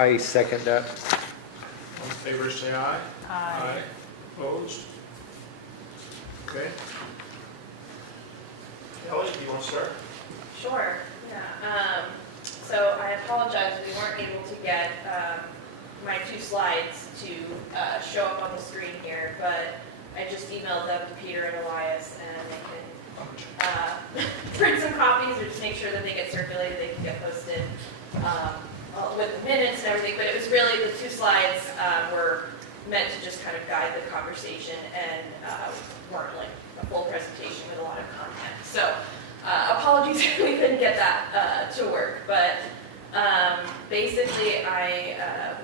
I second that. All in favor, say aye. Aye. Opposed? Okay. Kelly, do you want to start? Sure, yeah. So I apologize, we weren't able to get my 2 slides to show up on the screen here, but I just emailed them to Peter and Elias, and they can print some copies or just make sure that they get circulated, they can get posted with the minutes and everything. But it was really, the 2 slides were meant to just kind of guide the conversation and weren't like a full presentation with a lot of content. So apologies if we couldn't get that to work, but basically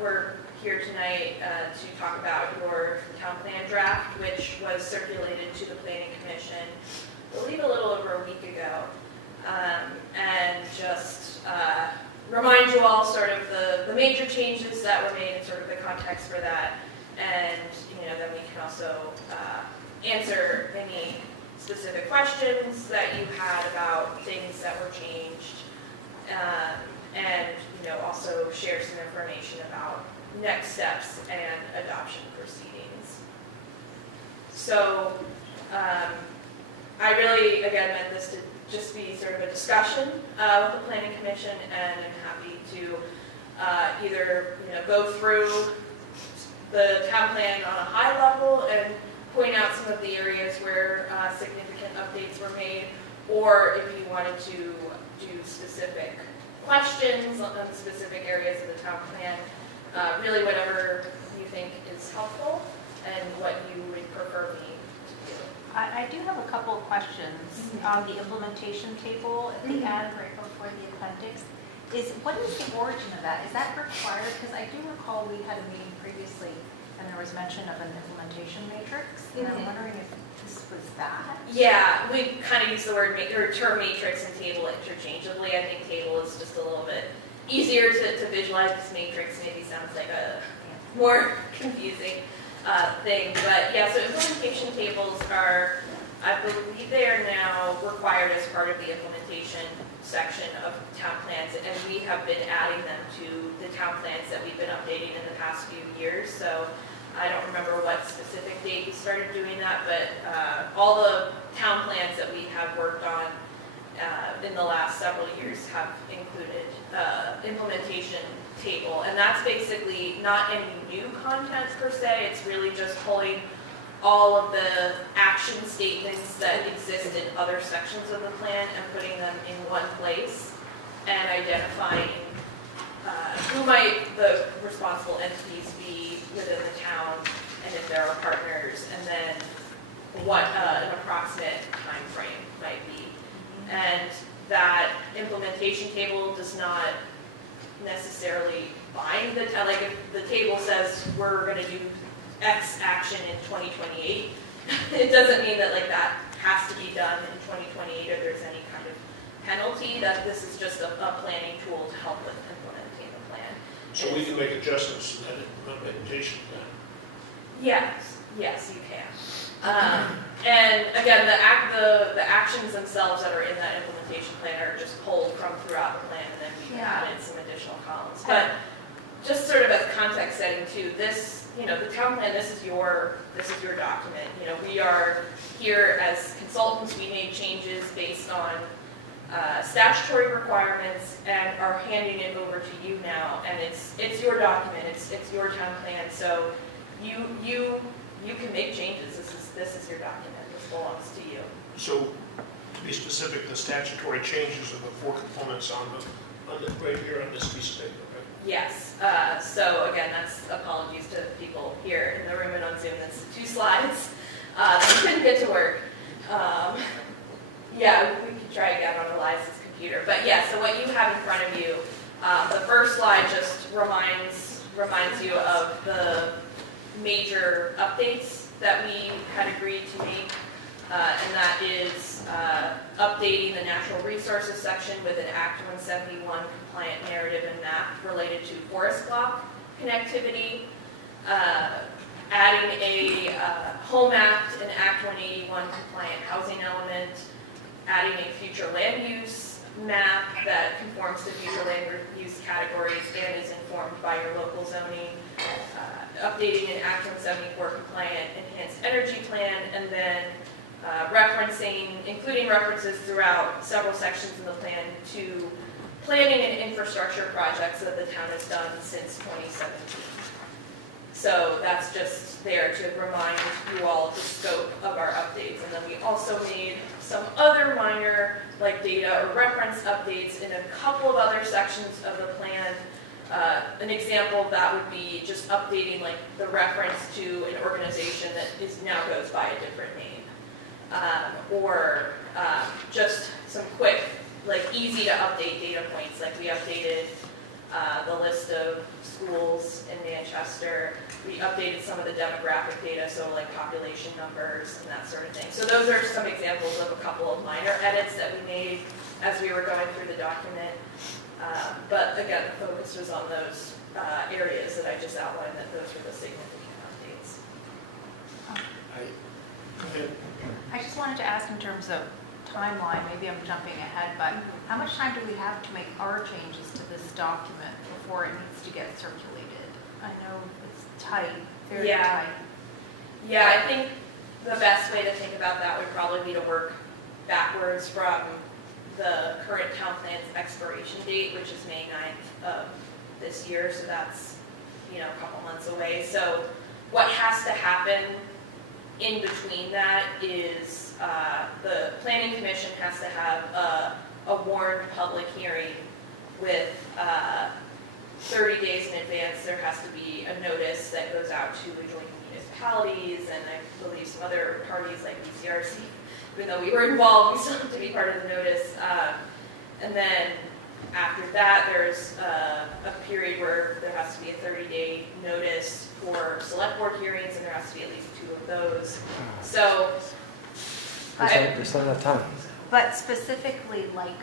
we're here tonight to talk about your town plan draft, which was circulated to the Planning Commission, I believe a little over a week ago, and just remind you all sort of the major changes that were made and sort of the context for that, and then we can also answer any specific questions that you had about things that were changed, and also share some information about next steps and adoption proceedings. So I really, again, meant this to just be sort of a discussion with the Planning Commission, and I'm happy to either go through the town plan on a high level and point out some of the areas where significant updates were made, or if you wanted to do specific questions on specific areas of the town plan, really whatever you think is helpful and what you would prefer me to do. I do have a couple of questions on the implementation table at the end, right before the appendix. What is the origin of that? Is that required? Because I do recall we had a meeting previously and there was mention of an implementation matrix, and I'm wondering if this was that? Yeah, we kind of use the term matrix and table interchangeably. I think table is just a little bit easier to visualize. This matrix maybe sounds like a more confusing thing. But yeah, so implementation tables are, I believe they are now required as part of the implementation section of town plans, and we have been adding them to the town plans that we've been updating in the past few years. So I don't remember what specific date we started doing that, but all the town plans that we have worked on in the last several years have included implementation table, and that's basically not any new content per se. It's really just pulling all of the action statements that exist in other sections of the plan and putting them in one place and identifying who might the responsible entities be within the town, and if there are partners, and then what an approximate time frame might be. And that implementation table does not necessarily bind the town. Like if the table says we're going to do X action in 2028, it doesn't mean that like that has to be done in 2028 or there's any kind of penalty. That this is just a planning tool to help with implementing the plan. So we can make adjustments to that implementation plan. Yes, yes, you can. And again, the actions themselves that are in that implementation plan are just pulled from throughout the plan, and then we added some additional columns. But just sort of as context setting too, this, the town plan, this is your document. We are here as consultants. We made changes based on statutory requirements and are handing it over to you now, and it's your document. It's your town plan. So you can make changes. This is your document. This belongs to you. So to be specific, the statutory changes are the 4 components on the right here on this piece of paper, right? Yes. So again, that's apologies to people here in the room and on Zoom. That's 2 slides. We couldn't get to work. Yeah, we could try again on Elias's computer. But yeah, so what you have in front of you, the first slide just reminds you of the major updates that we had agreed to make, and that is updating the natural resources section with an Act 171 compliant narrative and map related to forest block connectivity, adding a Home Act and Act 181 compliant housing element, adding a future land use map that conforms to future land use categories and is informed by your local zoning, updating an Act 174 compliant enhanced energy plan, and then including references throughout several sections in the plan to planning and infrastructure projects that the town has done since 2017. So that's just there to remind you all of the scope of our updates. And then we also made some other minor, like data or reference updates in a couple of other sections of the plan. An example of that would be just updating like the reference to an organization that now goes by a different name. Or just some quick, like easy to update data points. Like we updated the list of schools in Manchester. We updated some of the demographic data, so like population numbers and that sort of thing. So those are some examples of a couple of minor edits that we made as we were going through the document. But again, the focus was on those areas that I just outlined, that those were the significant updates. I just wanted to ask in terms of timeline, maybe I'm jumping ahead, but how much time do we have to make our changes to this document before it needs to get circulated? I know it's tight, very Yeah. tight. Yeah, I think the best way to think about that would probably be to work backwards from the current town plan's expiration date, which is May 9th of this year, so that's, a couple months away. So what has to happen in between that is the Planning Commission has to have a warned public hearing with 30 days in advance. There has to be a notice that goes out to adjoining municipalities and I believe some other parties like BCRC. Even though we were involved, we still have to be part of the notice. And then after that, there's a period where there has to be a 30-day notice for select board hearings, and there has to be at least 2 of those. So There's not enough time. But specifically, like,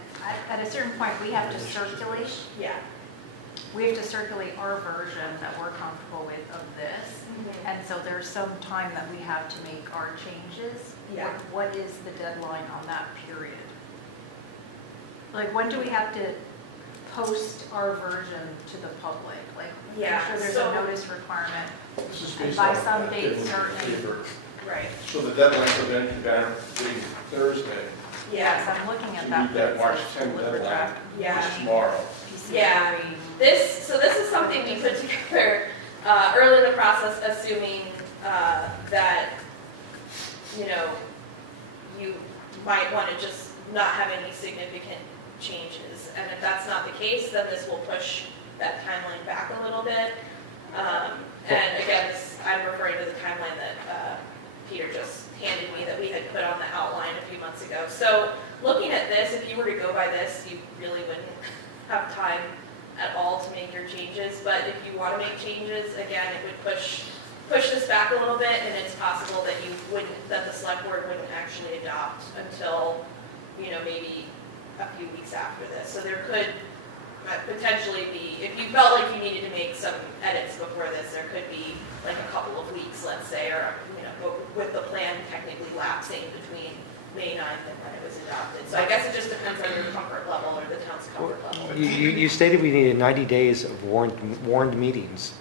at a certain point, we have to circulate, yeah. we have to circulate our version that we're comfortable with of this. And so there's some time that we have to make our changes. Yeah. What is the deadline on that period? Like, when do we have to post our version to the public? Like, Yeah, make sure there's so- a notice requirement. This is And based by on some that date given certain. paper. Right. So the deadline for them to being Thursday, Yes, Yeah. I'm looking at to that. meet that it March says 10th deliver deadline, draft Yeah. which is tomorrow. PC Yeah. hearing. So this is something we put together early in the process, assuming that, you might want to just not have any significant changes. And if that's not the case, then this will push that timeline back a little bit. And again, I'm referring to the timeline that Peter just handed me that we had put on the outline a few months ago. So looking at this, if you were to go by this, you really wouldn't have time at all to make your changes. But if you want to make changes, again, it would push this back a little bit, and it's possible that the select board wouldn't actually adopt until, maybe a few weeks after this. So there could potentially be, if you felt like you needed to make some edits before this, there could be like a couple of weeks, let's say, or, with the plan technically lapsing between May 9th and when it was adopted. So I guess it just depends on your comfort level or the town's comfort level. You stated we needed 90 days of warned meetings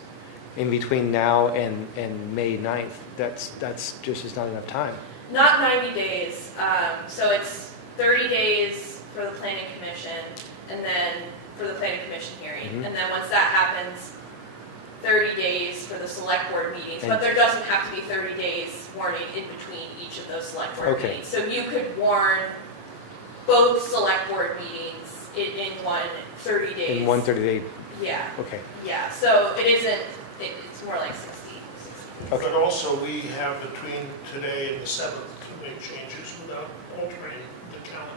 in between now and May 9th. That's just is not enough time. Not 90 days, so it's 30 days for the planning commission, and then for the planning commission hearing. Mhm. And then once that happens, 30 days for the select board meetings, but And- there doesn't have to be 30 days warning in between each of those select board Okay. meetings. So you could warn both select board meetings in one 30 days. In one 30-day, Yeah, okay. yeah, so it's more like 60 days. Okay. But also, we have between today and the 7th to make changes without altering the calendar.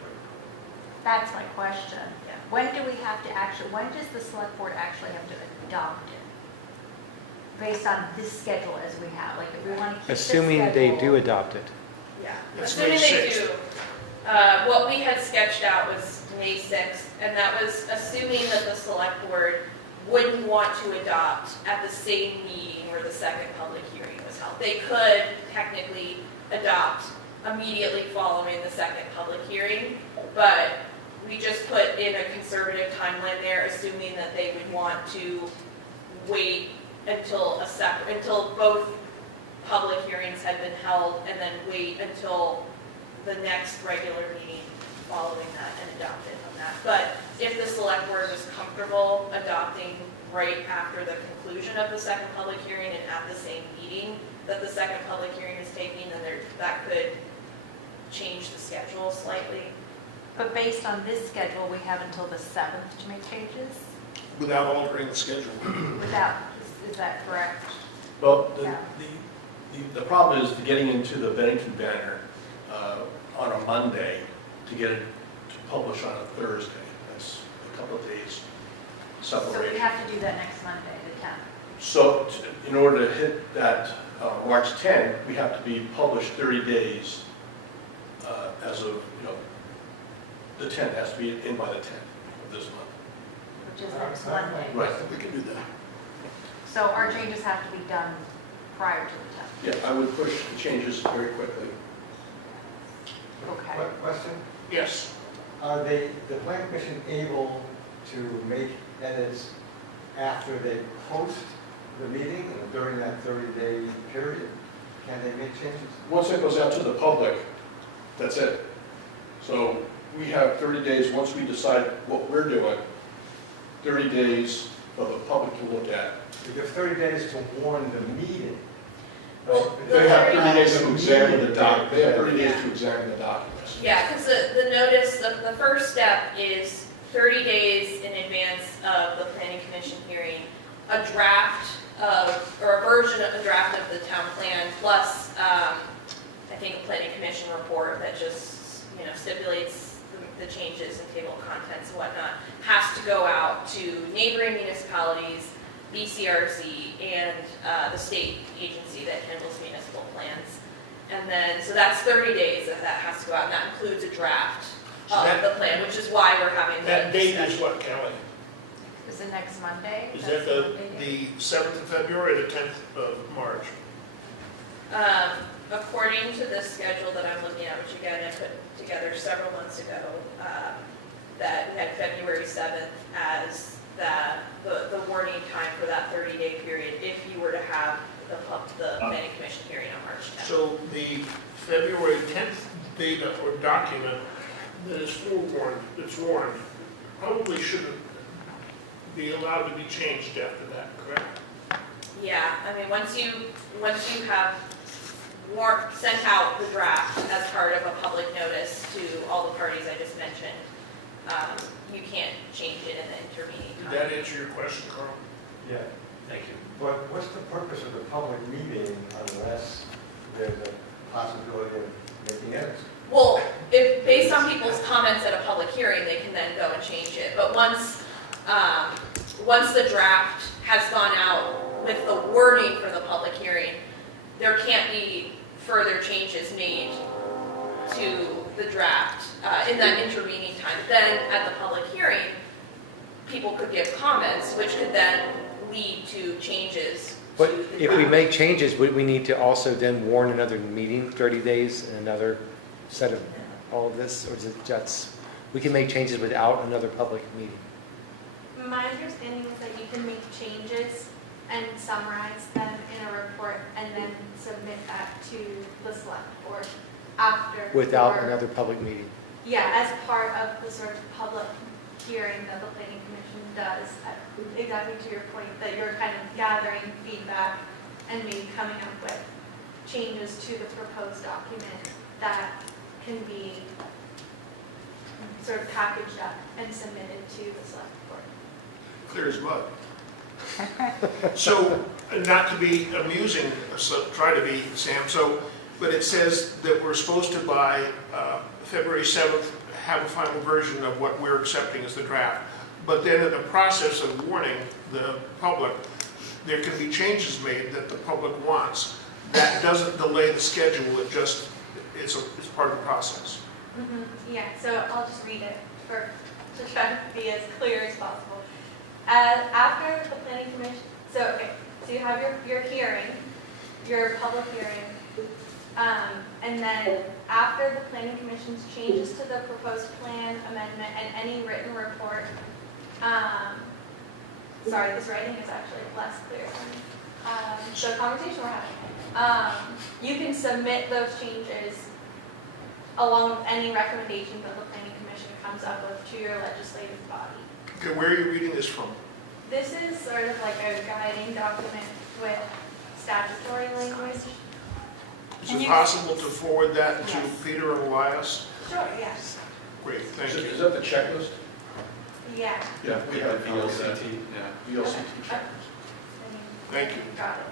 That's my question. Yeah. When do we have to when does the select board actually have to adopt it? Based on this schedule as we have, like if we want to keep this Assuming they do schedule- adopt it. Yeah, It's assuming May they 6th. do. What we had sketched out was May 6th, and that was assuming that the select board wouldn't want to adopt at the same meeting where the second public hearing was held. They could technically adopt immediately following the second public hearing, but we just put in a conservative timeline there, assuming that they would want to wait until until both public hearings had been held, and then wait until the next regular meeting following that and adopt it on that. But if the select board was comfortable adopting right after the conclusion of the second public hearing and at the same meeting that the second public hearing is taking, then that could change the schedule slightly. But based on this schedule, we have until the 7th to make changes? Without altering the schedule. Without, is that correct? Well, Yeah. the problem is getting into the Bennington Banner on a Monday to get it to publish on a Thursday. That's a couple of days So we separation. have to do that next Monday, the 10th. So in order to hit that March 10, we have to be published 30 days as of, the 10th, has to be in by the 10th of this month. Which is next Monday. Right. We can do that. So our changes have to be done prior to the 10th. Yeah, I would push the changes very quickly. Okay. Question, Yes. are the plan commission able to make edits after they post the meeting and during that 30-day period? Can they make changes? Once it goes out to the public, that's it. So we have 30 days, once we decide what we're doing, 30 days for the public to look at. You have 30 days to warn the meeting. Well, They have 30 days to examine the doc, they have 30 days to examine the documents. Yeah, because the notice, the first step is 30 days in advance of the planning commission hearing, a draft of, or a version of a draft of the town plan, plus, I think a planning commission report that just, stipulates the changes in table of contents and whatnot, has to go out to neighboring municipalities, BCRC, and the state agency that handles municipal plans. And then, so that's 30 days that has to go out, and that includes a draft So of that- the plan, which is why we're having That the date is discussion. what, Kelly? Is it next Monday? Is That's that Monday? the 7th of February or the 10th of March? According to this schedule that I'm looking at, which again I put together several months ago, that we had February 7th as the warning time for that 30-day period if you were to have the planning commission hearing on March 10th. So the February 10th data or document that is forewarned, that's warned, probably shouldn't be allowed to be changed after that, correct? Yeah, I mean, once you have sent out the draft as part of a public notice to all the parties I just mentioned, you can't change it in the intervening Did time. that answer your question, Carl? Yeah, Thank you. but what's the purpose of the public meeting unless there's a possibility of making edits? Well, if, based on people's comments at a public hearing, they can then go and change it. But once the draft has gone out with the wording for the public hearing, there can't be further changes made to the draft in that intervening time. Then at the public hearing, people could give comments, which could then lead to changes. But to the if we draft. make changes, would we need to also then warn another meeting, 30 days, and another set of all of this? Or is it just, we can make changes without another public meeting? My understanding is that you can make changes and summarize them in a report and then submit that to the select board after. Without or- another public meeting? Yeah, as part of the sort of public hearing that the planning commission does, exactly to your point, that you're kind of gathering feedback and maybe coming up with changes to the proposed document that can be sort of packaged up and submitted to the select board. Clear as mud. So, not to be amusing, so try to be, Sam, but it says that we're supposed to by February 7th have a final version of what we're accepting as the draft. But then in the process of warning the public, there can be changes made that the public wants. That doesn't delay the schedule, it's part of the process. Yeah, so I'll just read it to try to be as clear as possible. After the planning commission, so you have your hearing, your public hearing, And then after the planning commission's changes to the proposed plan amendment and any written report, sorry, this writing is actually less clear than the conversation we're having. You can submit those changes along with any recommendations that the planning commission comes up with to your legislative body. Okay, where are you reading this from? This is sort of like a guiding document with statutory language. Is Can it you- possible to forward that to Yes. Peter and Elias? Sure, yes. Great, thank Is you. that the checklist? Yeah. Yeah, we have Yeah. VLCT. Yeah. VLCT checklist. Thank you. Got it.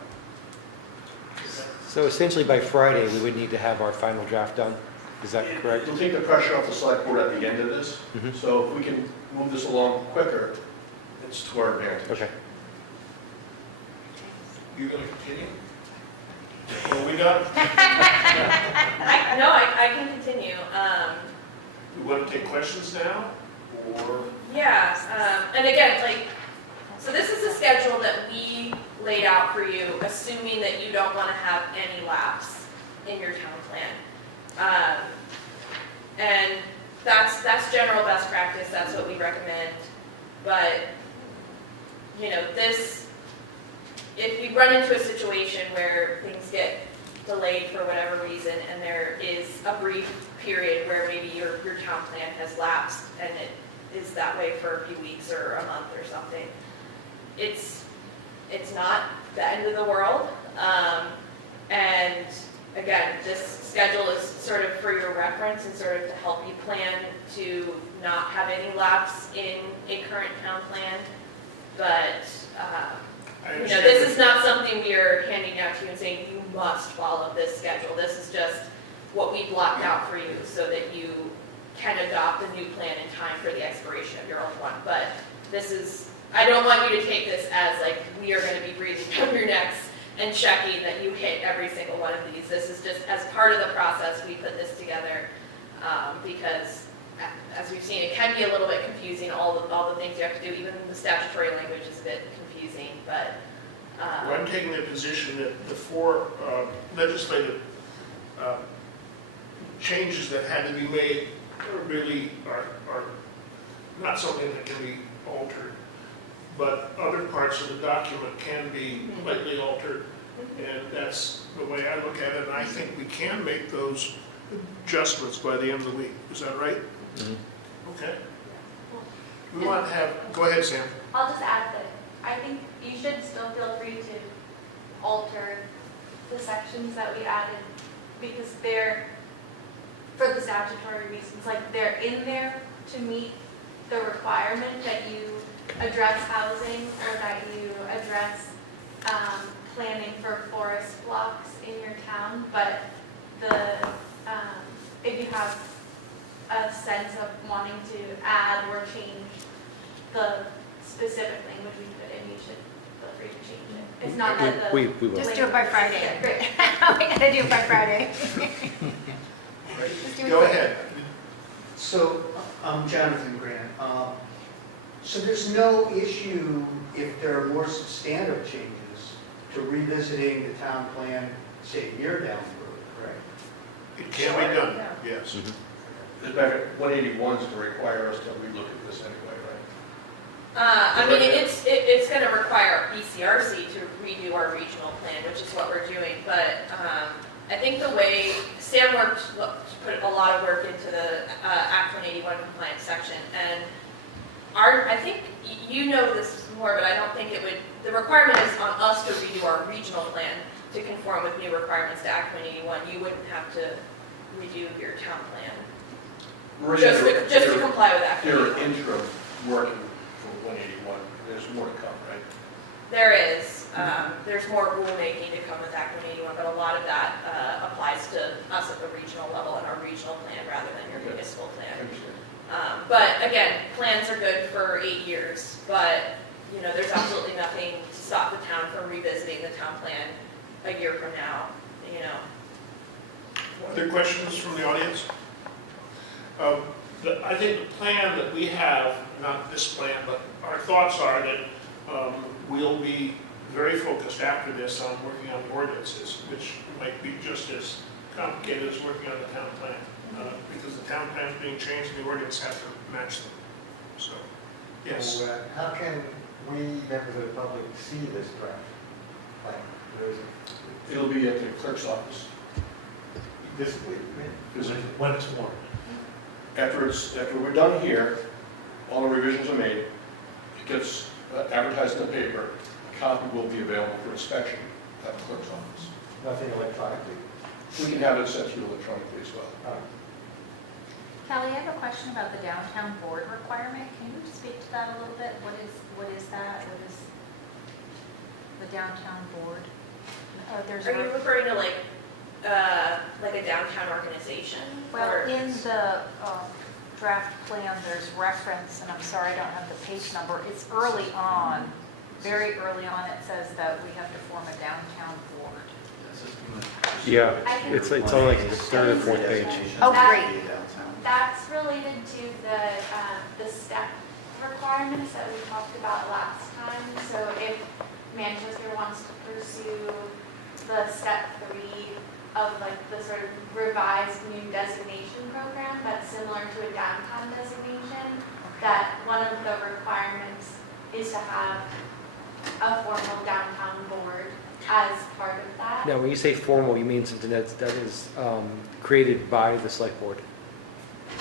So essentially by Friday, we would need to have our final draft done. Is that correct? It'll take the pressure off the select board at the end of this. Mhm. So if we can move this along quicker, it's to our advantage. Okay. You gonna continue? Are we done? I can continue. We want to take questions now, or? Yeah, and again, like, so this is a schedule that we laid out for you, assuming that you don't want to have any lapse in your town plan. And that's general best practice, that's what we recommend. But, you know, this, if we run into a situation where things get delayed for whatever reason, and there is a brief period where maybe your town plan has lapsed, and it is that way for a few weeks or a month or something, it's not the end of the world. And again, this schedule is sort of for your reference and sort of to help you plan to not have any lapse in a current town plan. But, I you know, understand this that- is not something we are handing out to you and saying you must follow this schedule. This is just what we blocked out for you so that you can adopt a new plan in time for the expiration of your old one. But this is, I don't want you to take this as like, we are going to be breathing down your necks and checking that you hit every single one of these. This is just as part of the process, we put this together because as we've seen, it can be a little bit confusing, all the things you have to do, even the statutory language is a bit confusing, but. Well, I'm taking the position that the four legislative changes that had to be made really are not something that can be altered, but other parts of the document can be slightly altered, and that's the way I look at it, and I think we can make those adjustments by the end of the week. Is that right? Mhm. Okay. We want to have, go ahead, Sam. I'll just add that I think you should still feel free to alter the sections that we added because they're, for the statutory reasons, like they're in there to meet the requirement that you address housing or that you address planning for forest blocks in your town, but if you have a sense of wanting to add or change the specific language we put in, you should feel free to change it. It's not that the. We will. Just do it by Friday. Yeah, great. We gotta do it by Friday. Right? Just do it Go quick. ahead. So, I'm Jonathan Grant. So there's no issue if there are more substantive changes to revisiting the town plan, say, a year down the road, correct? It can be done, yes. As a matter of 181 is going to require us to relook at this anyway, right? I mean, it's going to require BCRC to redo our regional plan, which is what we're doing. But I think the way Sam put a lot of work into the Act 181 compliance section, and I think you know this more, but I don't think it would. The requirement is on us to redo our regional plan to conform with new requirements to Act 181. You wouldn't have to redo your town plan just to comply with Act They're 181. interim working for 181. There's more to come, right? There is. There's more rulemaking to come with Act 181, but a lot of that applies to us at the regional level and our regional plan rather than your Okay. municipal I plan. understand. But again, plans are good for 8 years, but you know, there's absolutely nothing to stop the town from revisiting the town plan a year from now, you know. Other questions from the audience? I think the plan that we have, not this plan, but our thoughts are that we'll be very focused after this on working on the ordinances, which might be just as complicated as working on the town plan, because the town plan's being changed and the ordinance has to match them. So, yes. So, how can we, members of the public, see this draft? Like, there's It'll be at the clerk's office. this week, When it's warned. After we're done here, all the revisions are made, it gets advertised in the paper, a copy will be available for inspection at the clerk's office. nothing electronically. We can have it sent to you electronically as well. Kelly, I have a question about the downtown board requirement. Can you speak to that a little bit? What is that? What is the downtown board? There's Are you referring to like a downtown organization? Well, or- in the draft plan, there's reference, and I'm sorry, I don't have the page number. It's early on, very early on, it says that we have to form a downtown board. Yeah, I can- it's on like the third or fourth page. Oh, That- great. That's related to the step requirements that we talked about last time. So if Manchester wants to pursue the step 3 of like the sort of revised new designation program that's similar to a downtown designation, that one of the requirements is to have a formal downtown board as part of that. Now, when you say formal, you mean something that is created by the select board?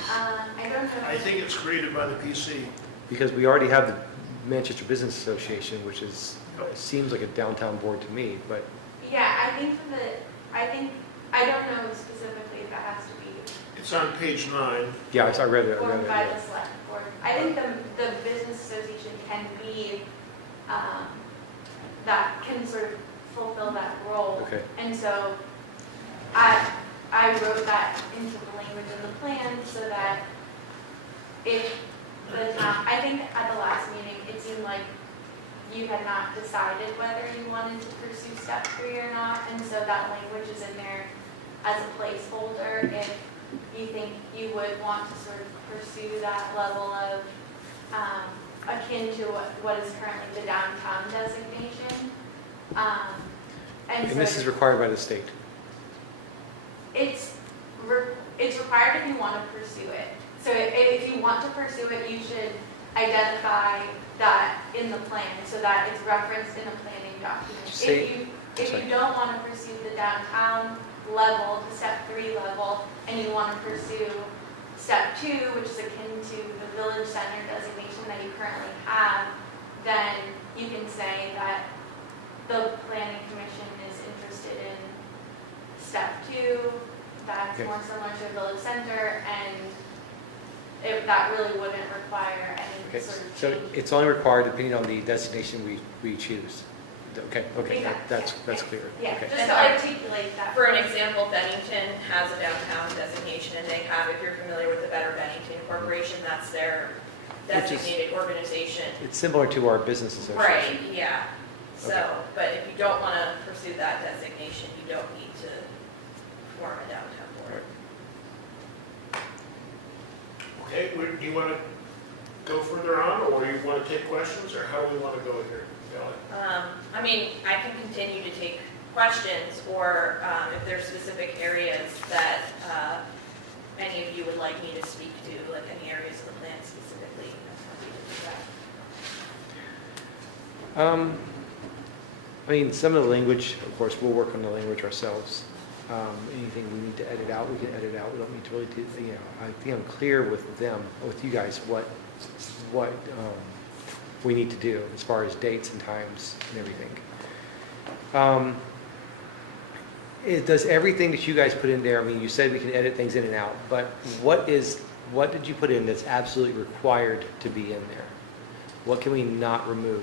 I don't know. I think it's created by the PC. Because we already have the Manchester Business Association, which seems like a downtown board to me, but Yeah, I don't know specifically if that has to be It's on page 9. yeah, I read it. formed by the select board. I think the business association can be, that can sort of fulfill that role. Okay. And so I wrote that into the language in the plan so that if the town, I think at the last meeting, it seemed like you had not decided whether you wanted to pursue step 3 or not, and so that language is in there as a placeholder if you think you would want to sort of pursue that level of, akin to what is currently the downtown designation. And so this is required by the state. it's required if you want to pursue it. So if you want to pursue it, you should identify that in the plan so that it's referenced in a planning document. Say- If you don't want to pursue the downtown level, the step 3 level, and you want to pursue step 2, which is akin to the village center designation that you currently have, then you can say that the planning commission is interested in step 2, that's Okay. more similar to a village center, and that really wouldn't require any Okay, sort of so change. it's only required depending on the designation we choose. Okay, Exactly, that's yeah. clear. Yeah, Okay. just And to I- articulate that. For an example, Bennington has a downtown designation, and they have, if you're familiar with the Better Bennington Corporation, that's their Which is- designated organization. It's similar to our business association. Right, yeah. Okay. So, but if you don't want to pursue that designation, you don't need to form a downtown board. Okay, do you want to go further on, or do you want to take questions, or how do we want to go here? Kelly? I mean, I can continue to take questions, or if there's specific areas that any of you would like me to speak to, like any areas of the plan specifically, I'm happy to do that. I mean, some of the language, of course, we'll work on the language ourselves. Anything we need to edit out, we can edit out. We don't need to really do, I think I'm clear with them, with you guys, what we need to do as far as dates and times and everything. It does everything that you guys put in there. I mean, you said we can edit things in and out, but what did you put in that's absolutely required to be in there? What can we not remove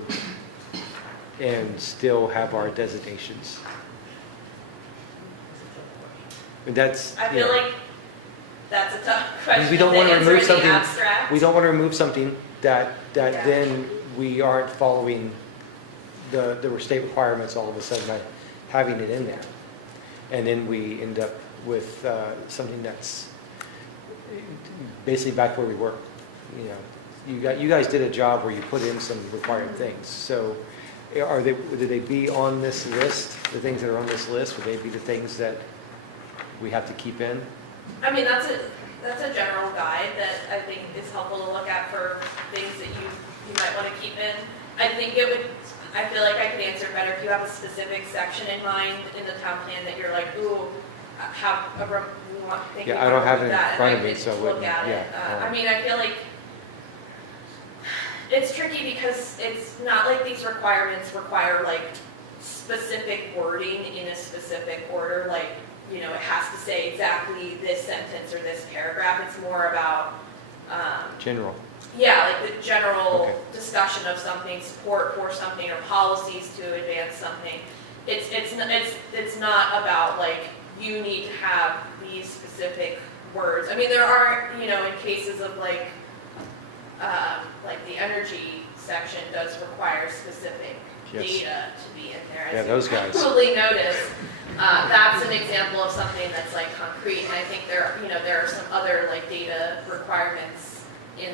and still have our designations? And that's. I feel like that's a tough question we don't want to answer remove in the something. abstract. We don't want to remove something that Yeah. then we aren't following the state requirements all of a sudden by having it in there. And then we end up with something that's basically back where we were. You guys did a job where you put in some required things. So would they be on this list? The things that are on this list, would they be the things that we have to keep in? I mean, that's a general guide that I think is helpful to look at for things that you might want to keep in. I think I feel like I could answer better if you have a specific section in mind in the town plan that you're like, ooh, we want to think Yeah, I don't have it in that, front and of me, I could so I look wouldn't- at it. yeah, I mean, I feel like it's tricky because it's not like these requirements require like specific wording in a specific order, like, you know, it has to say exactly this sentence or this paragraph. It's more about, General. yeah, like the general Okay. discussion of something, support for something, or policies to advance something. It's not about like, you need to have these specific words. I mean, there are, you know, in cases of like the energy section does require specific Yes. data to be in there. Yeah, as those you guys. probably notice. That's an example of something that's like concrete, and I think there are some other like data requirements in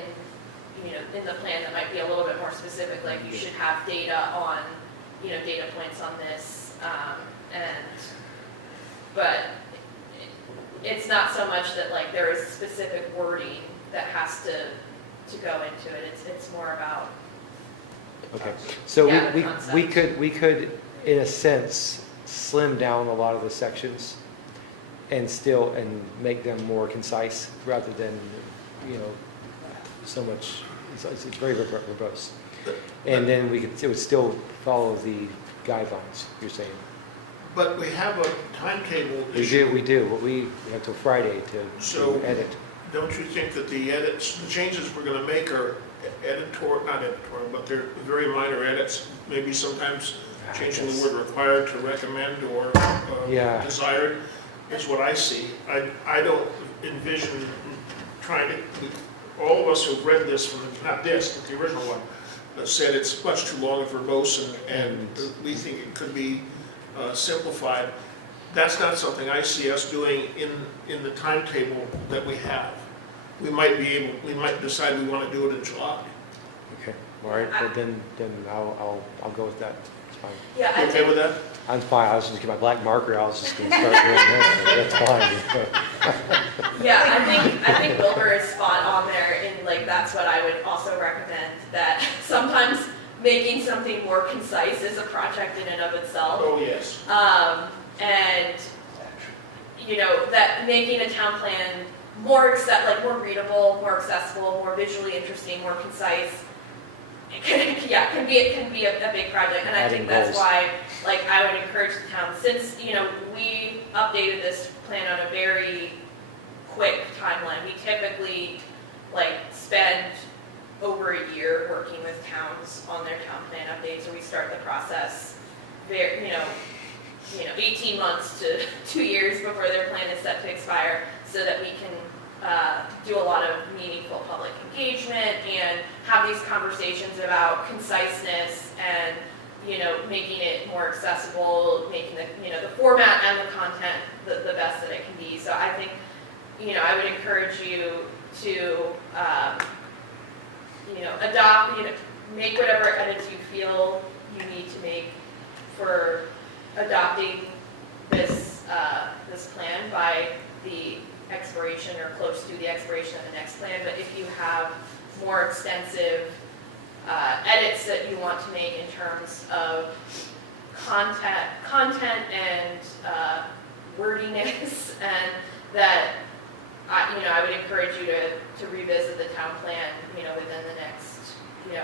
the plan that might be a little bit more specific, like you should have data on, data points on this, but it's not so much that like there is specific wording that has to go into it. It's more about, Okay, so Yeah, the we could, in a sense, slim down a lot of the sections and make them more concise rather than, so much, it's very verbose. And then it would still follow the guidelines, you're saying. But we have a timetable issue. We do, but we have till Friday So- to edit. Don't you think that the changes we're going to make are not editorial, but they're very minor edits, maybe sometimes changing the word required to recommend or Yeah. desired is what I see. I don't envision trying to, all of us who've read this, not this, but the original one, said it's much too long and verbose and we think it could be simplified. That's not something I see us doing in the timetable that we have. We might decide we want to do it in July. Okay, all right, but then I'll go with that, it's fine. yeah, You I okay think, with that? I'm fine, I was just get my black marker, I was just gonna start doing that, that's fine. yeah, I think Wilbur is spot on there, and like that's what I would also recommend, that sometimes making something more concise is a project in and of itself. Oh, yes. And, that making a town plan more readable, more accessible, more visually interesting, more concise, it can be a big project. And I Adding think that's goals. why, I would encourage the town, since, we updated this plan on a very quick timeline. We typically, spend over a year working with towns on their town plan updates, or we start the process very, 18 months to 2 years before their plan is set to expire, so that we can do a lot of meaningful public engagement and have these conversations about conciseness and, making it more accessible, making the format and the content the best that it can be. So I think, I would encourage you to, adopt, make whatever edits you feel you need to make for adopting this plan by the expiration or close to the expiration of the next plan. But if you have more extensive edits that you want to make in terms of content and wordiness, and that I would encourage you to revisit the town plan, within the next,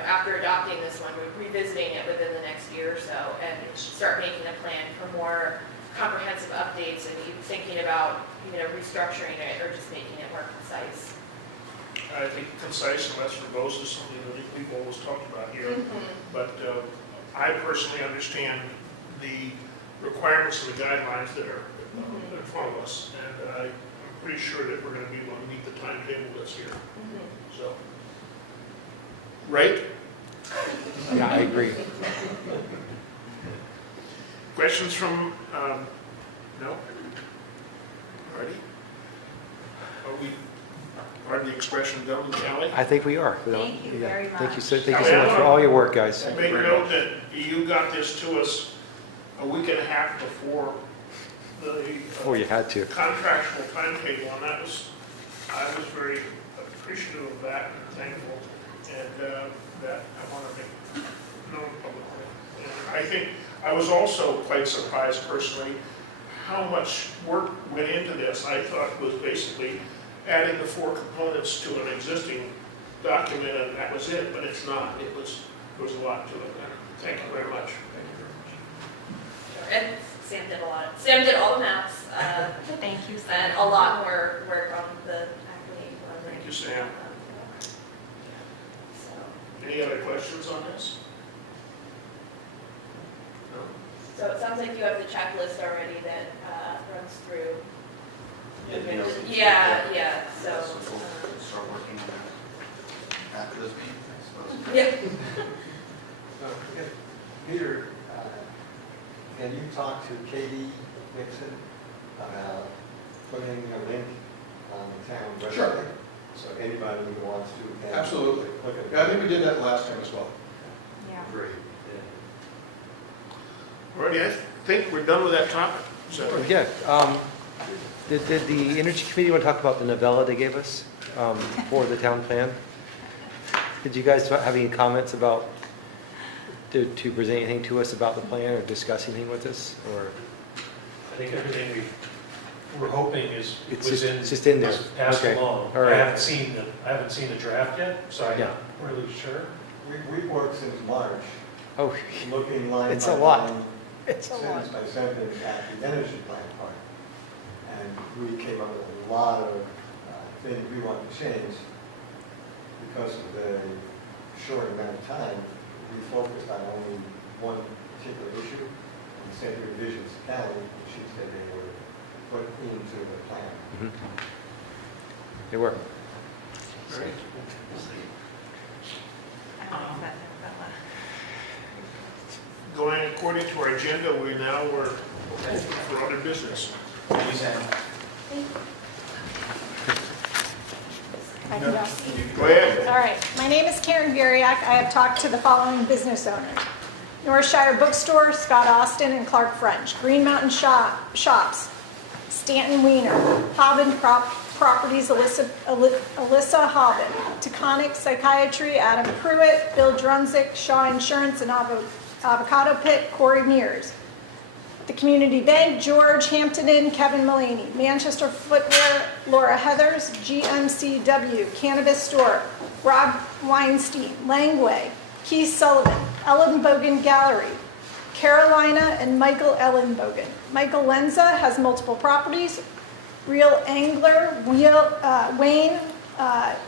after adopting this one, revisiting it within the next year or so, and start making a plan for more comprehensive updates, and even thinking about, restructuring it or just making it more concise. I think concise and less verbose is something that we've always talked about here. But I personally understand the requirements and the guidelines that are in front of us, and I'm pretty sure that we're going to be able to meet the timetable that's here. So, right? Yeah, I agree. Questions from, no? Ready? Are we, pardon the expression, done with Ally? I think we are. Thank you Yeah. very Thank you much. so much for all your work, guys. Make note that you got this to us a week and a half before Oh, you had to. contractual timetable, and I was very appreciative of that and thankful, and that I want to make known publicly. And I think I was also quite surprised personally how much work went into this. I thought was basically adding the 4 components to an existing document, and that was it, but it's not. There was a lot to it. Thank you very much. And Sam did a lot. Sam did all the maps, Thank you. and a lot more work on the acne. Thank you, Sam. So, Any other questions on this? No? so it sounds like you have the checklist already that runs through. Yeah, so. Start working on that after this meeting, I suppose. Yeah. Peter, can you talk to Katie Nixon about putting a link on the town website? Sure. So anybody who wants to can Absolutely. look at it. Yeah, I think we did that last time as well. Yeah. Great. Alrighty, I think we're done with that topic. So, Yeah. Did the Energy Committee want to talk about the novella they gave us for the town plan? Did you guys have any comments about, to present anything to us about the plan or discuss anything with us? Or I think everything we were hoping was just in there. was passed Okay. along. All right. I haven't seen the draft yet, so I'm Yeah. not really sure. We've worked since March, Oh, looking line It's by a lot. line, it's a lot. since I sent in at the energy plan part. And we came up with a lot of things we want to change. Because of the short amount of time, we focused on only one particular issue, and sent revisions to county, which she said they were put into the plan. Mhm. They were. Great. Going according to our agenda, we now were open for other business. I can go. Go ahead. All right, my name is Karen Viriak. I have talked to the following business owners: Northshire Bookstore, Scott Austin and Clark French; Green Mountain Shops, Stanton Weiner; Hobbin Properties, Alyssa Hobbin; Taconic Psychiatry, Adam Pruitt; Bill Drunzik; Shaw Insurance and Avocado Pit, Corey Mears; The Community Bank, George Hampton Inn, Kevin Mullaney; Manchester Footwear, Laura Heathers; GMCW, Cannabis Store, Rob Weinstein; Langway, Keith Sullivan; Ellen Bogan Gallery, Carolina and Michael Ellenbogen. Michael Lenza has multiple properties. Real Angler, Wayne,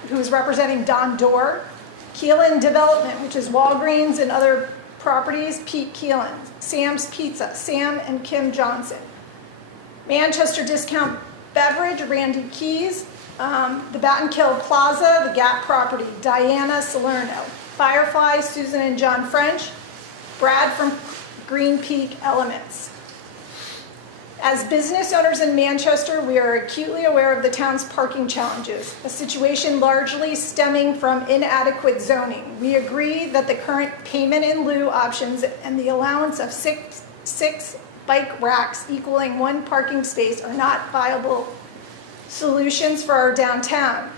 who is representing Don Dorr. Keelan Development, which is Walgreens and other properties, Pete Keelan. Sam's Pizza, Sam and Kim Johnson. Manchester Discount Beverage, Randy Keys. The Battenkill Plaza, the Gap property, Diana Salerno. Firefly, Susan and John French. Brad from Green Peak Elements. As business owners in Manchester, we are acutely aware of the town's parking challenges, a situation largely stemming from inadequate zoning. We agree that the current payment in lieu options and the allowance of six bike racks equaling 1 parking space are not viable solutions for our downtown.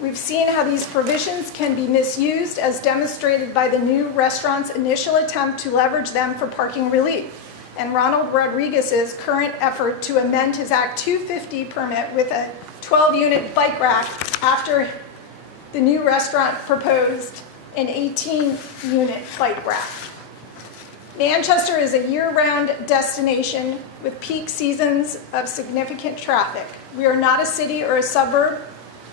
We've seen how these provisions can be misused, as demonstrated by the new restaurant's initial attempt to leverage them for parking relief, and Ronald Rodriguez's current effort to amend his Act 250 permit with a 12-unit bike rack after the new restaurant proposed an 18-unit bike rack. Manchester is a year-round destination with peak seasons of significant traffic. We are not a city or a suburb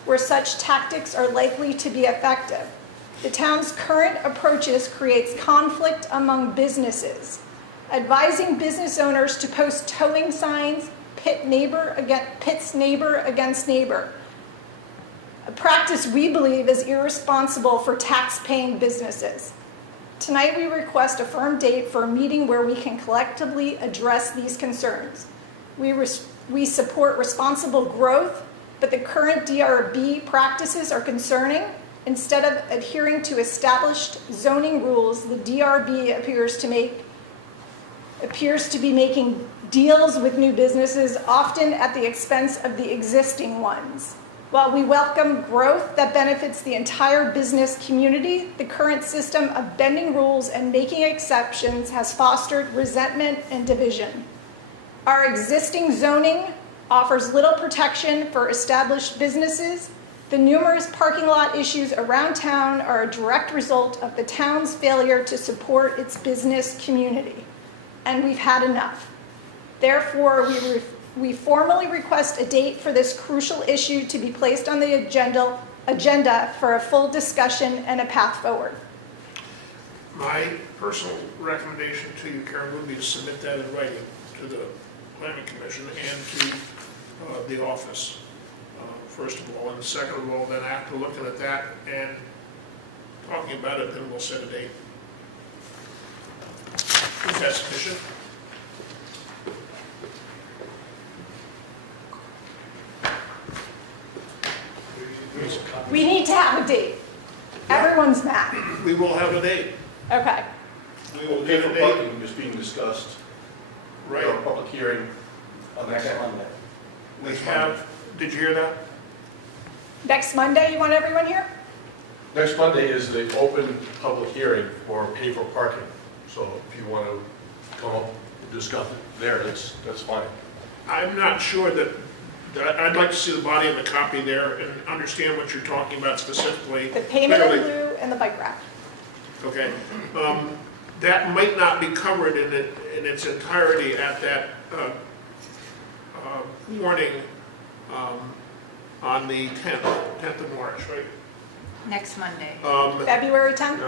where such tactics are likely to be effective. The town's current approaches creates conflict among businesses, advising business owners to post towing signs, pits neighbor against neighbor. A practice we believe is irresponsible for tax-paying businesses. Tonight we request a firm date for a meeting where we can collectively address these concerns. We support responsible growth, but the current DRB practices are concerning. Instead of adhering to established zoning rules, the DRB appears to be making deals with new businesses, often at the expense of the existing ones. While we welcome growth that benefits the entire business community, the current system of bending rules and making exceptions has fostered resentment and division. Our existing zoning offers little protection for established businesses. The numerous parking lot issues around town are a direct result of the town's failure to support its business community. And we've had enough. Therefore, we formally request a date for this crucial issue to be placed on the agenda for a full discussion and a path forward. My personal recommendation to you, Karen, would be to submit that in writing to the planning commission and to the office, first of all. And second of all, then after looking at that and talking about it, then we'll set a date. Is that sufficient? We need to have a date. Everyone's mad. We will have a date. Okay. We will Pay get for a date. parking is being discussed. Right. Our public hearing on next Monday. We have, did you hear that? Next Monday, you want everyone here? Next Monday is the open public hearing for pay for parking. So if you want to come up and discuss it there, that's fine. I'm not sure that, I'd like to see the body of the copy there and understand what you're talking about specifically. The payment in Clearly. lieu and the bike rack. Okay. That might not be covered in its entirety at that warning on the 10th of March, right? Next Monday. February 10th?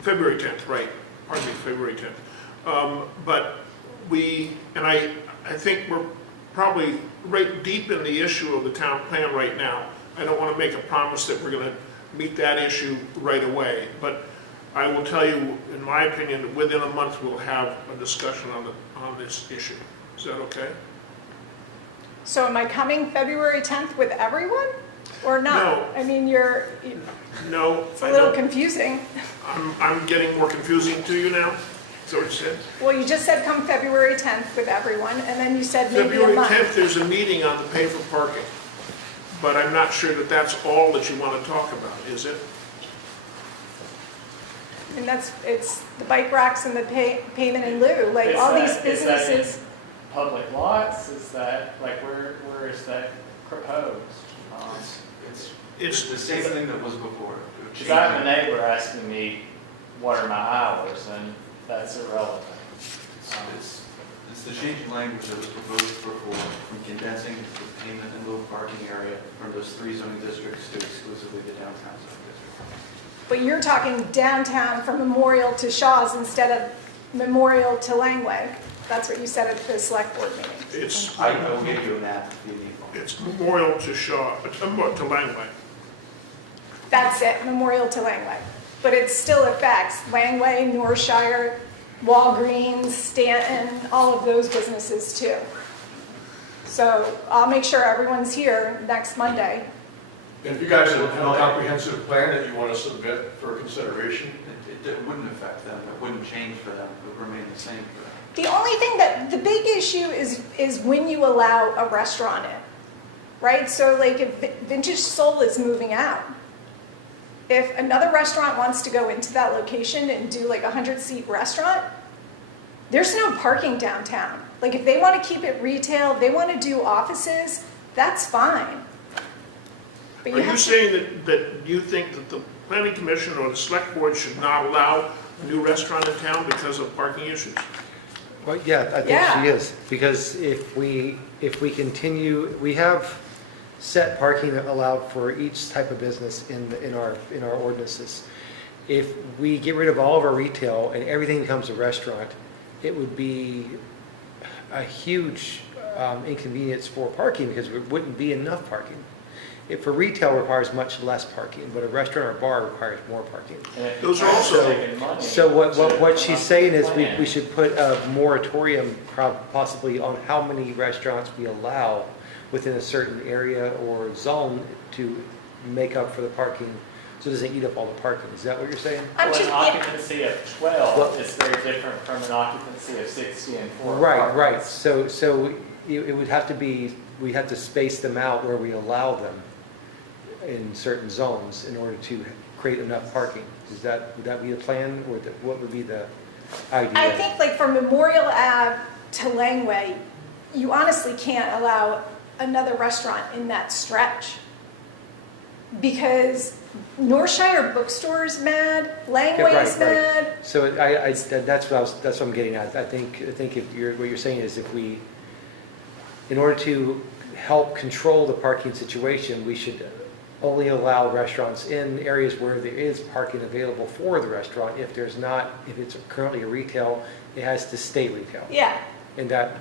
February 10th, right. Pardon me, February 10th. But I think we're probably right deep in the issue of the town plan right now. I don't want to make a promise that we're going to meet that issue right away, but I will tell you, in my opinion, that within a month we'll have a discussion on this issue. Is that okay? So am I coming February 10th with everyone or not? No. I mean, No, it's a I little don't. confusing. I'm getting more confusing to you now. Is that what you said? Well, you just said come February 10th with everyone, and then you said maybe a February month. 10th, there's a meeting on the pay for parking, but I'm not sure that that's all that you want to talk about, is it? And it's the bike racks and the payment in lieu, like all these businesses. Public lots, is that, like, where is that proposed? It's The same thing that was before. Because I have a neighbor asking me, what are my hours, and that's irrelevant. It's the change in language that was proposed before, from condensing the payment in lieu of parking area from those 3 zoning districts to exclusively the downtown zoning district. But you're talking downtown from Memorial to Shaw's instead of Memorial to Langway. That's what you said at the select board meeting. I will give you a map if you need one. It's Memorial to Shaw, to Langway. That's it, Memorial to Langway. But it still affects Langway, Northshire, Walgreens, Stanton, all of those businesses too. So I'll make sure everyone's here next Monday. And if you guys have a comprehensive plan that you want to submit for consideration, It wouldn't affect them, it wouldn't change for them, it would remain the same for them. The only thing the big issue is when you allow a restaurant in, right? So like if Vintage Soul is moving out, if another restaurant wants to go into that location and do like a 100-seat restaurant, there's no parking downtown. Like if they want to keep it retail, they want to do offices, that's fine. But Are you saying that you think that the planning commission or the select board should not allow a new restaurant in town because of parking issues? Well, yeah, I think she is, because if we continue, we have set parking allowed for each type of business in our ordinances. If we get rid of all of our retail and everything becomes a restaurant, it would be a huge inconvenience for parking because there wouldn't be enough parking. If a retail requires much less parking, but a restaurant or bar requires more parking. Those are also taking money. So what she's saying is we should put a moratorium possibly on how many restaurants we allow within a certain area or zone to make up for the parking So it doesn't eat up all the parking, is that what you're saying? I'm Well, just, an occupancy of 12 Well- is very different from an occupancy of 60 and 4 Right, right, apartments. so it would have to be, we have to space them out where we allow them in certain zones in order to create enough parking. Would that be the plan, or what would be the idea? I think like from Memorial Ave to Langway, you honestly can't allow another restaurant in that stretch. Because Northshire Bookstore's mad, Langway's right. mad. So that's what I'm getting at. I think if what you're saying is if we, in order to help control the parking situation, we should only allow restaurants in areas where there is parking available for the restaurant. If there's not, if it's currently a retail, it has to stay retail. Yeah, And that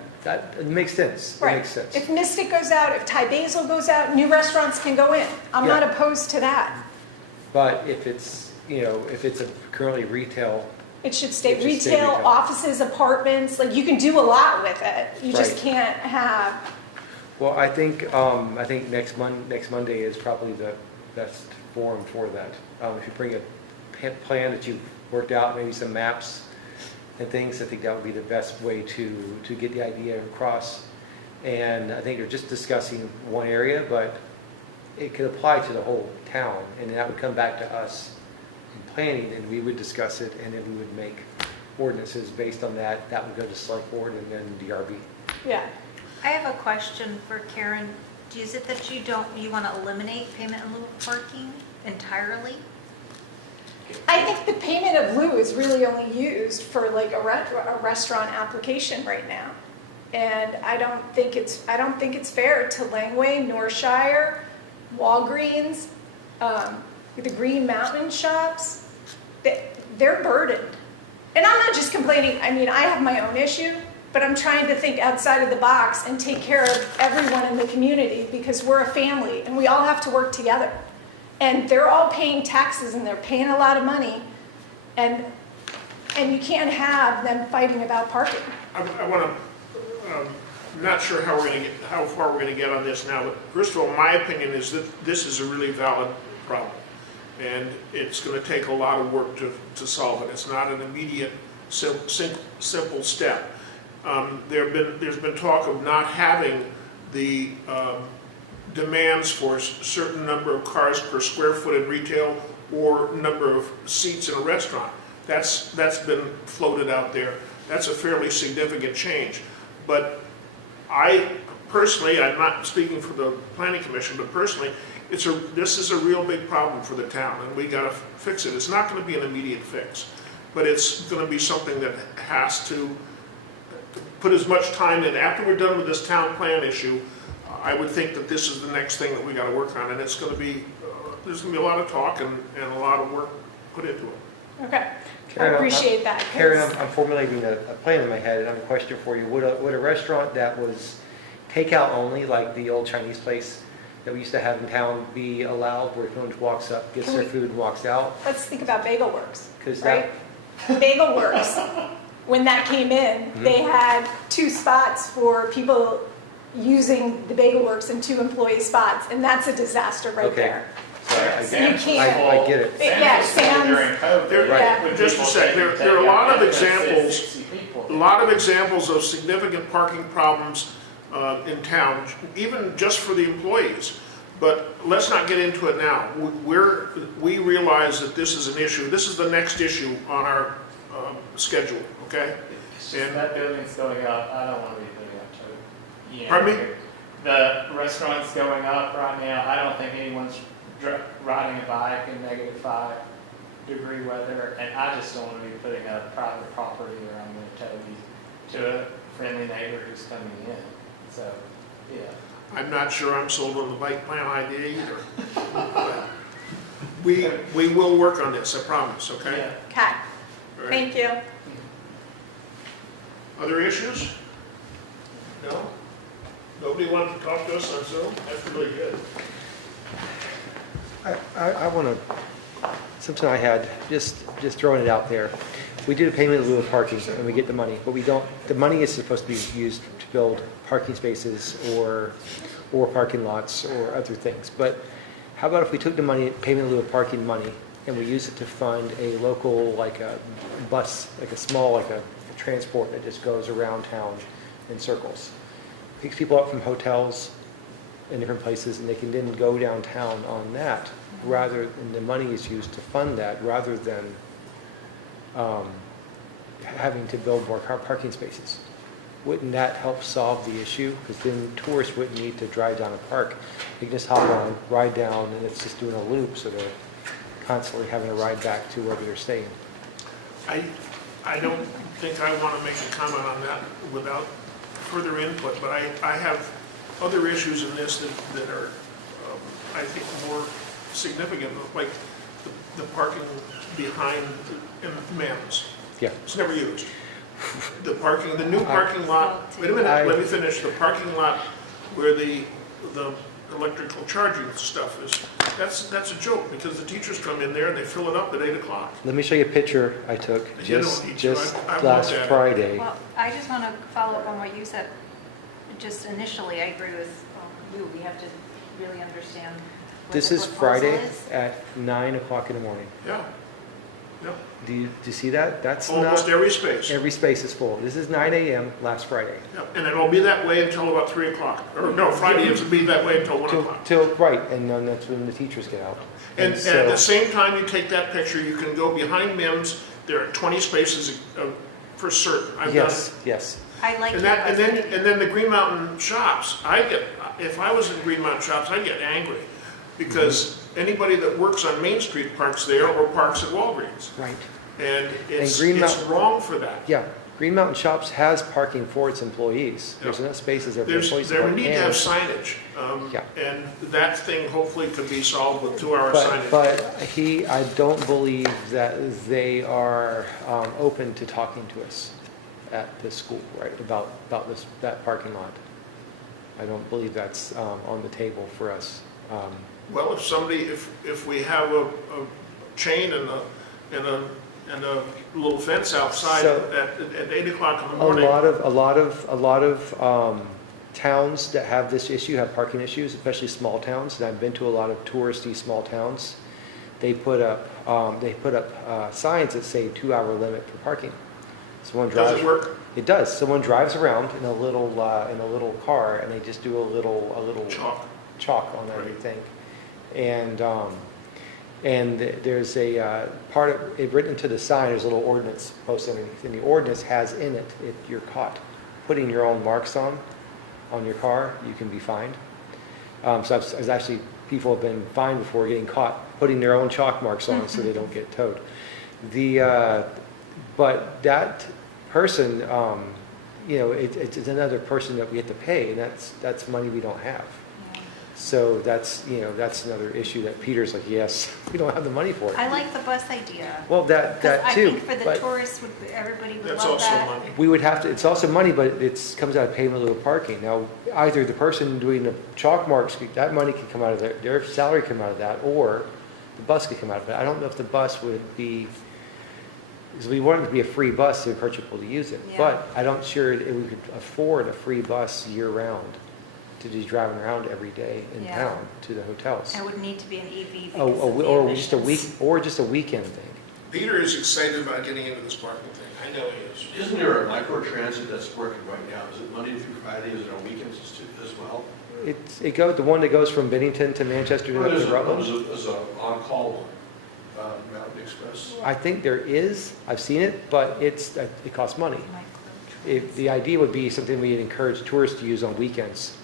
makes sense. It right. makes sense. If Mystic goes out, if Thai Basil goes out, new restaurants can go in. I'm Yeah. not opposed to that. But if it's, if it's a currently retail, It should stay It should stay retail, retail. offices, apartments, like you can do a lot with it. You just Right. can't have, well, I think next Monday is probably the best forum for that. If you bring a plan that you've worked out, maybe some maps and things, I think that would be the best way to get the idea across. And I think they're just discussing one area, but it could apply to the whole town, and that would come back to us in planning, and we would discuss it, and then we would make ordinances based on that. That would go to select board and then DRB. yeah. I have a question for Karen. Is it that you want to eliminate payment in lieu of parking entirely? I think the payment of lieu is really only used for like a restaurant application right now. And I don't think it's fair to Langway, Northshire, Walgreens, the Green Mountain shops. They're burdened. And I'm not just complaining, I mean, I have my own issue, but I'm trying to think outside of the box and take care of everyone in the community because we're a family and we all have to work together. And they're all paying taxes and they're paying a lot of money. And you can't have them fighting about parking. I want to, I'm not sure how far we're going to get on this now, but first of all, my opinion is that this is a really valid problem. And it's going to take a lot of work to solve it. It's not an immediate, simple step. There's been talk of not having the demands for a certain number of cars per square foot in retail or number of seats in a restaurant. That's been floated out there. That's a fairly significant change. But I personally, I'm not speaking for the Planning Commission, but personally, this is a real big problem for the town, and we got to fix it. It's not going to be an immediate fix, but it's going to be something that has to put as much time in. After we're done with this town plan issue, I would think that this is the next thing that we got to work on, and it's going to be, there's going to be a lot of talk and a lot of work put into it. Okay, Karen, I appreciate that. 'cause- Karen, I'm formulating a plan in my head, and I have a question for you. Would a restaurant that was takeout only, like the old Chinese place that we used to have in town, be allowed where someone walks up, gets their food, and walks out? Let's think about Bagel Works, 'Cause right? Bagel Works, when that came in, they had 2 spots for people using the Bagel Works and 2 employee spots, and that's a disaster right Okay. there. So I So you can't. I get it. Yeah, Sam's. During COVID. Right. when Just a people sec, didn't there are a take lot out of benefits, examples. 60 people. A lot of examples of significant parking problems in town, even just for the employees. But let's not get into it now. We realize that this is an issue. This is the next issue on our schedule, okay? If that building's going up, I don't want to be putting up to it. You know, Pardon me? The restaurant's going up right now. I don't think anyone's riding a bike in -5-degree weather, and I just don't want to be putting up private property where I'm going to tell you to a friendly neighbor who's coming in. So, yeah. I'm not sure I'm sold on the bike plan idea either. But we will work on this, I promise, okay? Yeah. Okay, All right. thank you. Other issues? No? Nobody wanted to talk to us on Zoom? That's really good. I want to, something I had, just throwing it out there. We did a payment in lieu of parking, and we get the money, but we don't, the money is supposed to be used to build parking spaces or parking lots or other things. But how about if we took the money, payment in lieu of parking money, and we use it to fund a local, like a bus, like a small, like a transport that just goes around town in circles. Picks people up from hotels in different places, and they can then go downtown on that, rather, and the money is used to fund that, rather than having to build more parking spaces. Wouldn't that help solve the issue? Because then tourists wouldn't need to drive down a park. They can just hop on, ride down, and it's just doing a loop, so they're constantly having to ride back to wherever they're staying. I don't think I want to make a comment on that without further input, but I have other issues in this that are, I think, more significant, like the parking behind in Men's. Yeah. It's never used. The parking, the new parking lot, wait a minute, let me finish. The parking lot where the electrical charging stuff is, that's a joke, because the teachers come in there and they fill it up at 8 o'clock. Let me show you a picture I took You don't need to. just I've last looked at it. Friday. Well, I just want to follow up on what you said. Just initially, I agree with you. We have to really understand what This the is proposal Friday is. at 9 o'clock in the morning. Yeah, yeah. Do you see that? That's Almost not, every space. every space is full. This is 9 a.m. last Friday. Yeah, and it'll be that way until about 3 o'clock. Or no, Friday it'll be that way until 1 o'clock. Right, and then that's when the teachers get out. And so- at the same time you take that picture, you can go behind MIMS. There are 20 spaces for certain. I've done Yes, it. yes. I like And that. then the Green Mountain Shops, if I was in Green Mountain Shops, I'd get angry, because anybody that works on Main Street parks there or parks at Walgreens. Right. And it's Green it's Mountain- wrong for that. Yeah, Green Mountain Shops has parking for its employees. There's Yeah. enough spaces there for There's, employees. there park, need to and- have signage. Yeah. And that thing hopefully could be solved with 2-hour signage. But I don't believe that they are open to talking to us at the school, right, about that parking lot. I don't believe that's on the table for us. Well, if we have a chain and a little fence outside So- at 8 o'clock in the A morning. lot of towns that have this issue have parking issues, especially small towns, and I've been to a lot of touristy small towns. They put up signs that say 2-hour limit for parking. Someone drives. Does it work? It does. Someone drives around in a little car, and they just do a little chalk on everything, and there's a part of it written into the sign. There's a little ordinance posted underneath, and the ordinance has in it, if you're caught putting your own marks on your car, you can be fined. So I've actually, people have been fined before getting caught putting their own chalk marks on so they don't get towed. But that person, it's another person that we have to pay, and that's money we don't have. So that's another issue that Peter's like, yes, we don't have the money for it. I like the bus idea. Well, that too. I think for the but tourists, everybody would That's love also that. money. we would have to, it's also money, but it comes out of payment in lieu of parking. Now, either the person doing the chalk marks, that money could come out of their salary come out of that, or the bus could come out of it. I don't know if the bus would be, because we want it to be a free bus to encourage people to use it. Yeah. But I'm not sure we could afford a free bus year-round to be driving around every day in Yeah. town to the hotels. It would need to be an EV because Oh, of the or just a week, emissions. or just a weekend thing. Peter is excited about getting into this parking thing. I know he is. Isn't there a micro transit that's working right now? Is it Monday through Friday? Is it on weekends as well? The one that goes from Bennington to Manchester to Rutland. There's an on-call one, Mountain Express. I think there is, I've seen it, but it costs money. The idea would be something we'd encourage tourists to use on weekends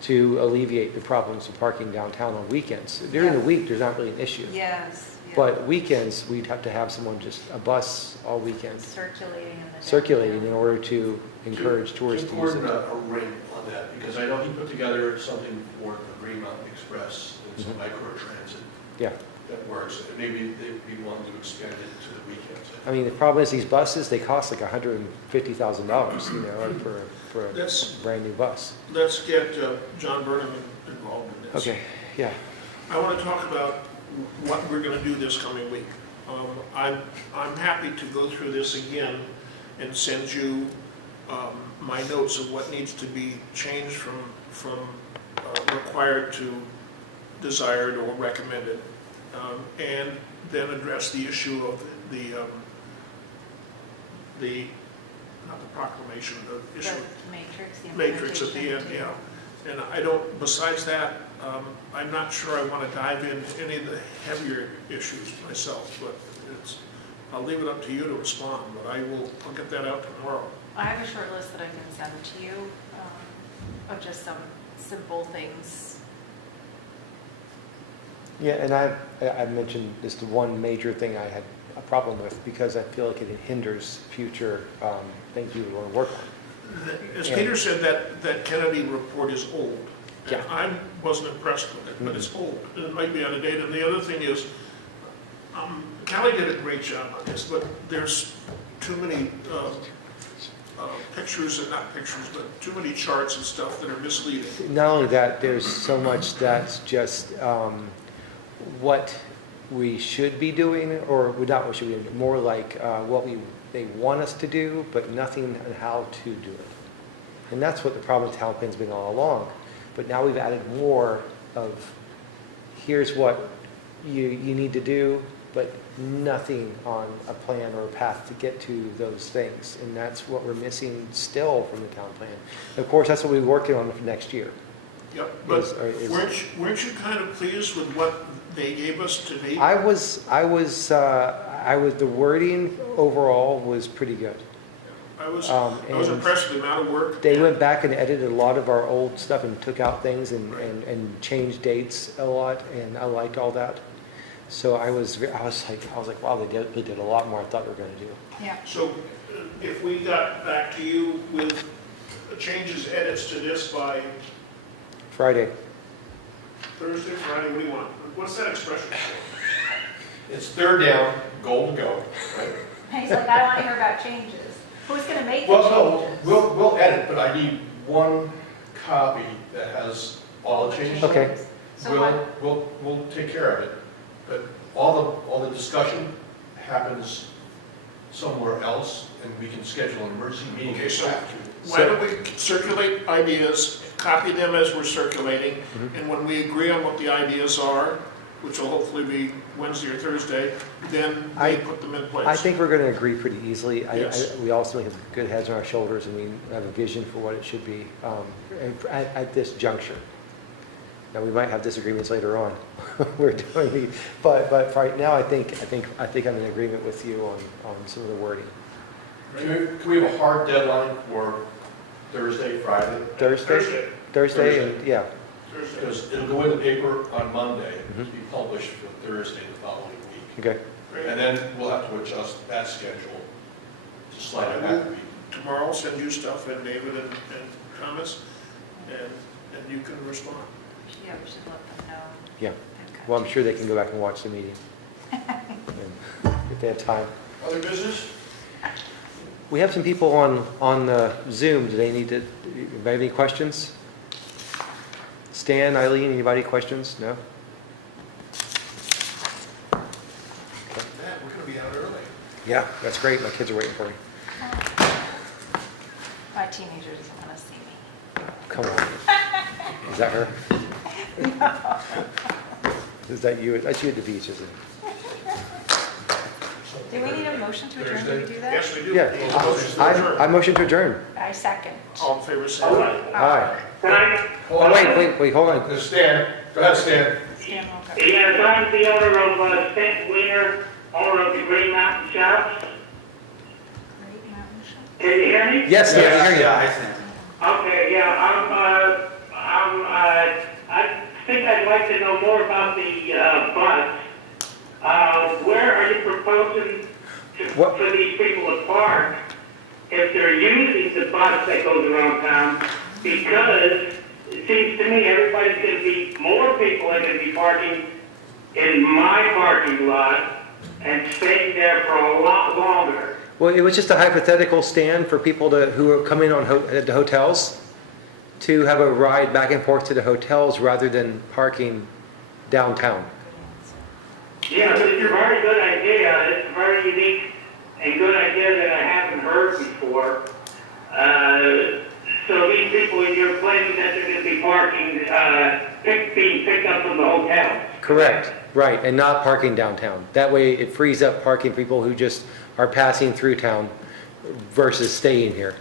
to alleviate the problems of parking downtown on weekends. During the week, there's not really an issue. Yes. yeah. But weekends, we'd have to have someone, just a bus all weekends, Circulating in the in order to encourage tourists to use it. a ring on that, because I know he put together something for the Green Mountain Express, it's a micro transit Yeah. that works. Maybe they'd be willing to expand it to the weekends. I mean, the problem is these buses, they cost like $150,000, for a Let's- brand new bus. Let's get John Burnham involved in this. Okay, yeah. I want to talk about what we're going to do this coming week. I'm happy to go through this again and send you my notes of what needs to be changed from required to desired or recommended, and then address the issue of not the proclamation, the issue. The Matrix at the end, implementation. yeah. And I don't, besides that, I'm not sure I want to dive into any of the heavier issues myself, but I'll leave it up to you to respond, but I'll get that out tomorrow. I have a short list that I can send to you of just some simple things. Yeah, and I've mentioned this, the one major thing I had a problem with, because I feel like it hinders future things we would want to work on. As Yeah. Peter said, that Kennedy report is old. And Yeah. I wasn't impressed with it, but it's old, and it might be out of date. And the other thing is, Callie did a great job on this, but there's too many pictures, and not pictures, but too many charts and stuff that are misleading. Not only that, there's so much that's just what we should be doing, or not what should we be doing, more like what they want us to do, but nothing on how to do it. And that's what the problem with town plan's been all along. But now we've added more of, here's what you need to do, but nothing on a plan or a path to get to those things. And that's what we're missing still from the town plan. Of course, that's what we're working on for next year. Yep, but Is- weren't you kind of pleased with what they gave us to date? I was, the wording overall was pretty good. I was and impressed with the amount of work. They went back and edited a lot of our old stuff and took out things and changed dates a lot, and I liked all that. So I was like, wow, they did a lot more I thought they were going to do. Yeah. So if we got back to you with changes, edits to this by Friday. Thursday, Friday, what do you want? What's that expression for? It's third down, goal to go, right? He's like, I don't want to hear about changes. Who's going to make the Well, changes? no, we'll edit, but I need one copy that has all the changes. Okay. So what? We'll take care of it, but all the discussion happens somewhere else, and we can schedule an emergency meeting Okay, if so we have to. why don't we circulate ideas, copy them as we're circulating, and when we agree on what the ideas are, which will hopefully be Wednesday or Thursday, then they put them in place. I think we're going to agree pretty easily. Yes. We also have good heads on our shoulders, and we have a vision for what it should be at this juncture. Now, we might have disagreements later on. We're doing the, but right now, I think I'm in agreement with you on some of the wording. Can we have a hard deadline for Thursday, Friday? Thursday, and yeah. Thursday. Because it'll go in the paper on Monday, to Mhm. be published for Thursday the following week. Okay. And then we'll have to adjust that schedule to slide it back a week. Tomorrow, send you stuff, and David and Thomas, and you can respond. Yeah, we should let them know. Yeah. Okay. Well, I'm sure they can go back and watch the meeting and if they have time. Other business? We have some people on the Zoom. Do they need to? Anybody have any questions? Stan, Eileen, anybody questions? No. Man, we're gonna be out early. Yeah, that's great. My kids are waiting for me. My teenager doesn't want to see me. Come on. Is that her? Is that you? That's you at the beach, isn't it? Do we need a motion to adjourn? Do we do that? Yes, we do. Yeah. I motion to adjourn. I second. All in favor, say aye. Aye. Oh, wait, hold on. Stan, go ahead, Stan. Stan Walker. Yes, I'm the owner of Stan Wiener, owner of the Green Mountain Shops. Great Mountain Show. Can you hear me? Yes, yeah, I hear you. I think. Okay, yeah, I think I'd like to know more about the bus. Where are you proposing What? for these people to park if they're using the bus that goes around town? Because it seems to me everybody's going to be, more people are going to be parking in my parking lot and staying there for a lot longer. Well, it was just a hypothetical stand for people who are coming on the hotels to have a ride back and forth to the hotels rather than parking downtown. Yeah, it's a very good idea. It's a very unique and good idea that I haven't heard before. So these people, you're claiming that they're gonna be parking, being picked up from the hotel? Correct, right, and not parking downtown. That way it frees up parking for people who just are passing through town versus staying here.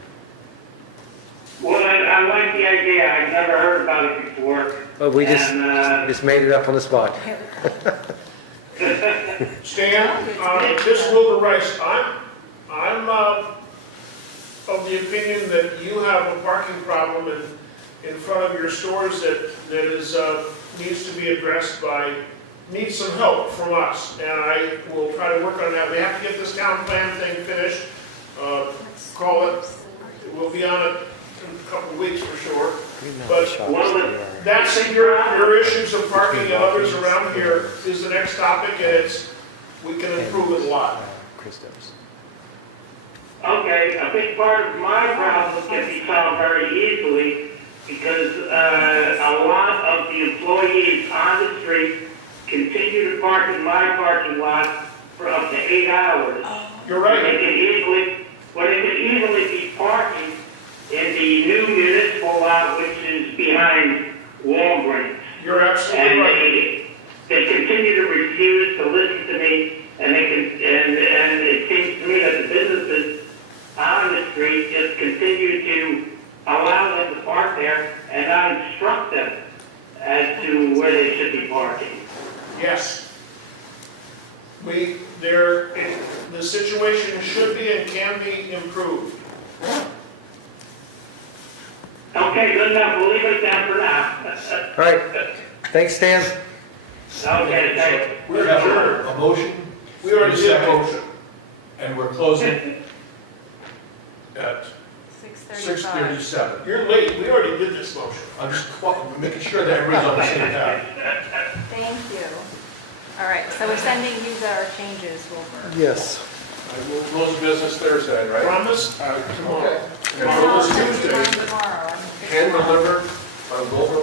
Well, I like the idea, I've never heard about it before. But we And, just made it up on the spot. Stan, this is Wilbur Rice. I'm of the opinion that you have a parking problem in front of your stores that is, needs to be addressed needs some help from us. And I will try to work on that. We have to get this town plan thing finished. Call it, we'll be on it in a couple of weeks for sure. But that's your issues of parking and others around here is the next topic, and we can improve it a lot. Christos. okay, a big part of my problem can be solved very easily because a lot of the employees on the street continue to park in my parking lot for up to 8 hours. You're right. They can easily be parking in the new municipal lot, which is behind Walgreens. You're absolutely And right. they continue to refuse to listen to me, and it seems to me that the businesses on the street just continue to allow them to park there and not instruct them as to where they should be parking. Yes. The situation should be and can be improved. Okay, good enough, we'll leave it down for now. All right, thanks, Stan. Okay, thanks. We have a motion. We already did a Second. motion. And we're closing at 6:35. 6:37. You're late. We already did this motion. I'm just making sure that everybody's on the same page. Thank you. All right, so we're sending you our changes, Wilbur. Yes. I will close business Thursday, right? Promise? Tomorrow. Okay. Tomorrow is Tuesday. Tomorrow. Hand delivered by Wilbur